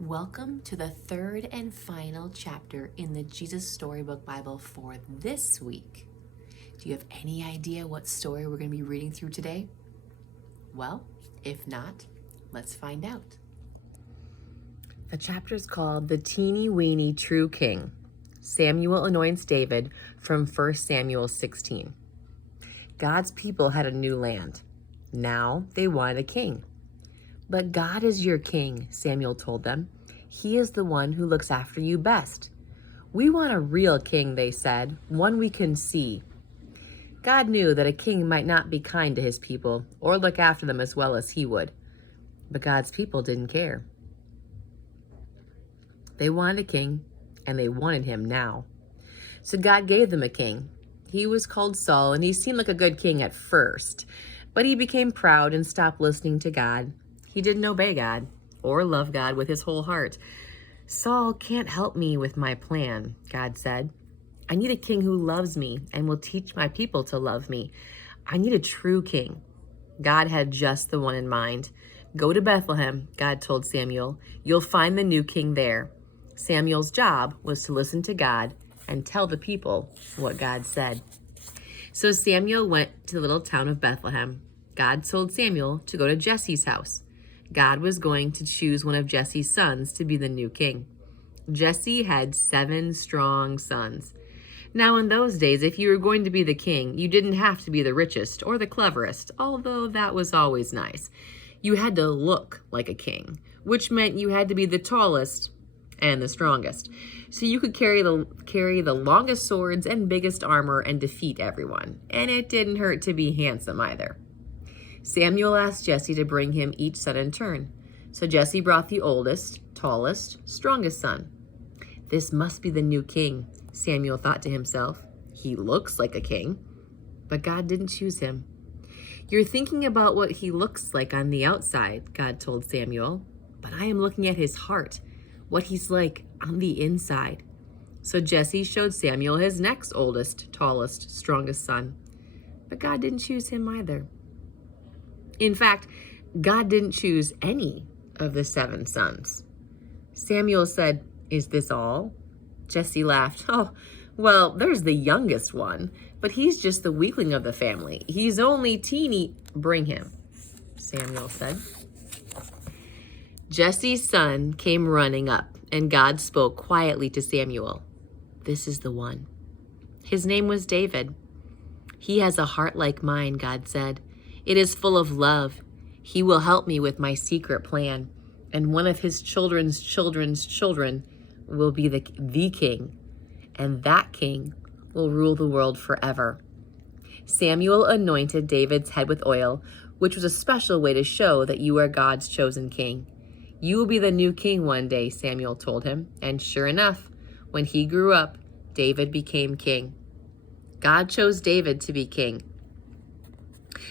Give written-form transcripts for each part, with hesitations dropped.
Welcome to the third and final chapter in the Jesus Storybook Bible for this week. Do you have any idea what story we're going to be reading through today? Well, if not, let's find out. The chapter is called The Teeny Weenie True King. Samuel anoints David from 1 Samuel 16. God's people had a new land. Now they wanted a king. But God is your king, Samuel told them. He is the one who looks after you best. We want a real king, they said, one we can see. God knew that a king might not be kind to his people or look after them as well as he would. But God's people didn't care. They wanted a king, and they wanted him now. So God gave them a king. He was called Saul, and he seemed like a good king at first. But he became proud and stopped listening to God. He didn't obey God or love God with his whole heart. Saul can't help me with my plan, God said. I need a king who loves me and will teach my people to love me. I need a true king. God had just the one in mind. Go to Bethlehem, God told Samuel. You'll find the new king there. Samuel's job was to listen to God and tell the people what God said. So Samuel went to the little town of Bethlehem. God told Samuel to go to Jesse's house. God was going to choose one of Jesse's sons to be the new king. Jesse had 7 strong sons. Now in those days, if you were going to be the king, you didn't have to be the richest or the cleverest, although that was always nice. You had to look like a king, which meant you had to be the tallest and the strongest. So you could carry the longest swords and biggest armor and defeat everyone. And it didn't hurt to be handsome either. Samuel asked Jesse to bring him each son in turn. So Jesse brought the oldest, tallest, strongest son. This must be the new king, Samuel thought to himself. He looks like a king, but God didn't choose him. You're thinking about what he looks like on the outside, God told Samuel, but I am looking at his heart, what he's like on the inside. So Jesse showed Samuel his next oldest, tallest, strongest son, but God didn't choose him either. In fact, God didn't choose any of the 7 sons. Samuel said, "Is this all?" Jesse laughed. "Oh, well, there's the youngest one, but he's just the weakling of the family. He's only teeny." "Bring him," Samuel said. Jesse's son came running up, and God spoke quietly to Samuel. "This is the one." His name was David. "He has a heart like mine," God said. "It is full of love. He will help me with my secret plan, and one of his children's children's children will be the king, and that king will rule the world forever." Samuel anointed David's head with oil, which was a special way to show that you are God's chosen king. "You will be the new king one day," Samuel told him, and sure enough, when he grew up, David became king. God chose David to be king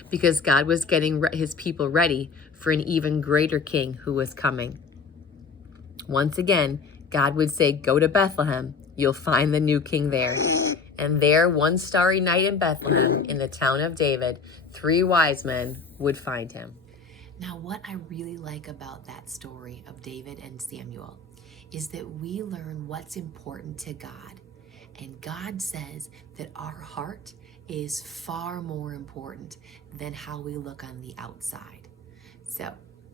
because God was getting his people ready for an even greater king who was coming. Once again, God would say, "Go to Bethlehem. You'll find the new king there." And there, one starry night in Bethlehem, in the town of David, 3 wise men would find him. Now, what I really like about that story of David and Samuel is that we learn what's important to God. And God says that our heart is far more important than how we look on the outside. So,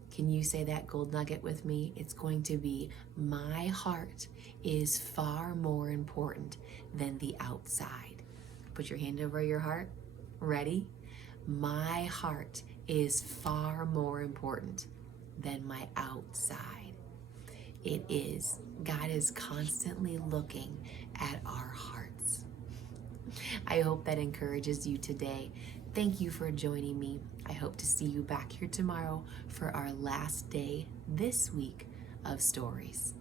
can you say that gold nugget with me? It's going to be, my heart is far more important than the outside. Put your hand over your heart. Ready? My heart is far more important than my outside. It is. God is constantly looking at our hearts. I hope that encourages you today. Thank you for joining me. I hope to see you back here tomorrow for our last day this week of stories.